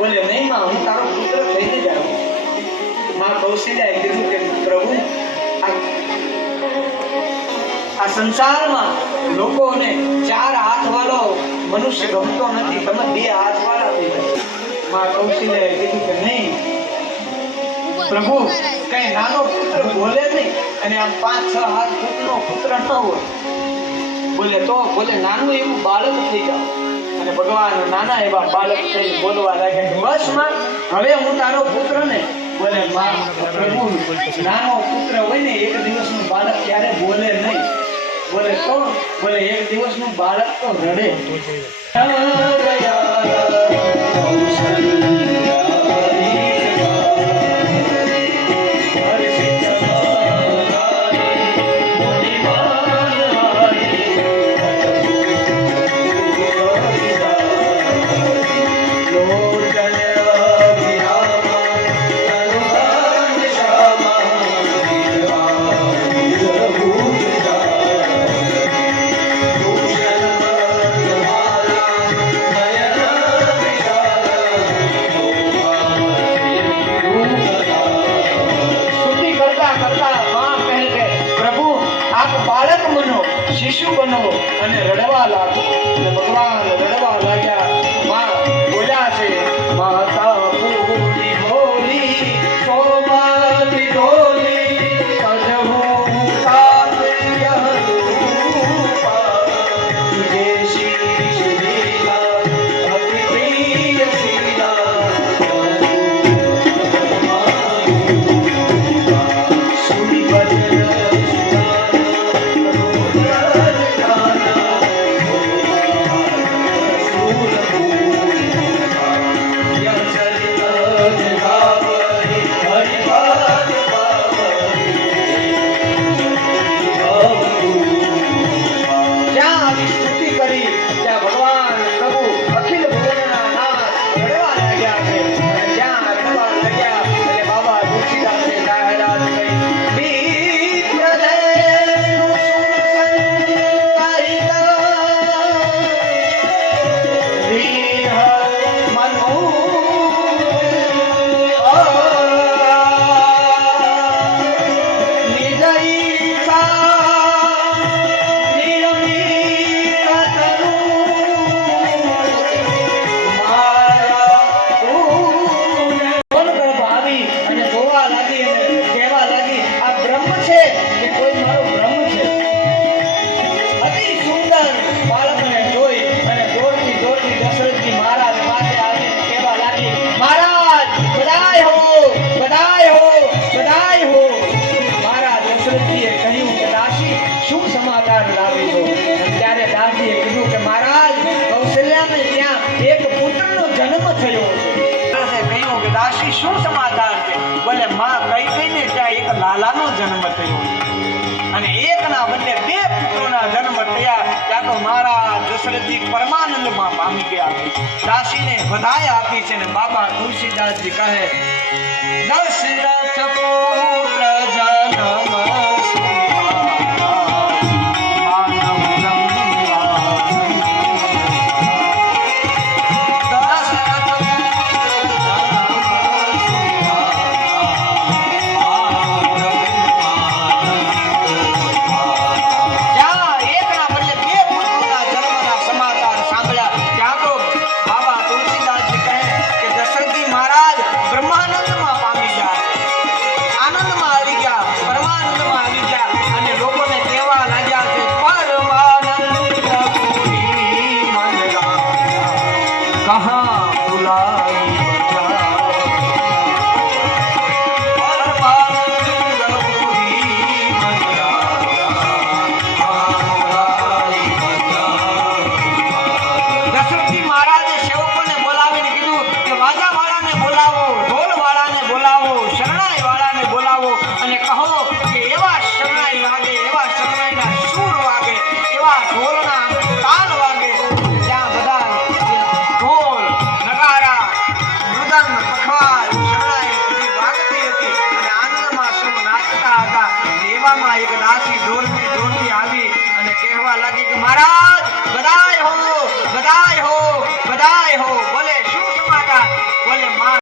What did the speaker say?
બોલે નહીં માં, હું તારો પુત્ર થઈને જ આવ્યો. માં કૌશલ્યાએ કીધું કે પ્રભુ, આ સંસારમાં લોકોને 4 હાથ વાળો મનુષ્ય ગમતો નથી, તમે 2 હાથ વાળા થઈ ગયા. માં કૌશલ્યાએ કીધું કે નહીં પ્રભુ, કઈ નાનો પુત્ર બોલે નહીં અને આમ 5-6 હાથ ફૂટનો પુત્ર ન હોય. બોલે તો બોલે નાનું એવું બાળક થઈ જાવ. અને ભગવાન નાના એવા બાળક થઈને બોલવા લાગ્યા, બસ માં, હવે હું તારો પુત્ર ને. બોલે માં, પ્રભુ, નાનો પુત્ર હોય ને 1 દિવસનું બાળક ક્યારે બોલે નહીં. બોલે તો બોલે 1 દિવસનું બાળક તો રડે. શિશુ બનો અને રડવા લાગો. અને ભગવાન રડવા લાગ્યા. માં બોલ્યા છે, માતા પૂરી બોલી સોમાતી ડોલી સજહું સાત્ય રૂપા તુજે શીશ દીલા અતિ પ્રિય શીલા સુની ભજન શું સમાચાર છે? બોલે માં કઈ કઈને ત્યાં એક લાલાનો જન્મ થયો અને એકના બદલે 2 પુત્રોના જન્મ થયા. ત્યાં તો મારા દશરથજી પરમાનંદમાં પામી ગયા. દાસીને વધાઈ આપી છે ને બાબા તુલસીદાસજી કહે, દશરથ પુત્ર જન્મ ઢોલના તાલ વાગે, ત્યાં બધા ઢોલ બોલે માં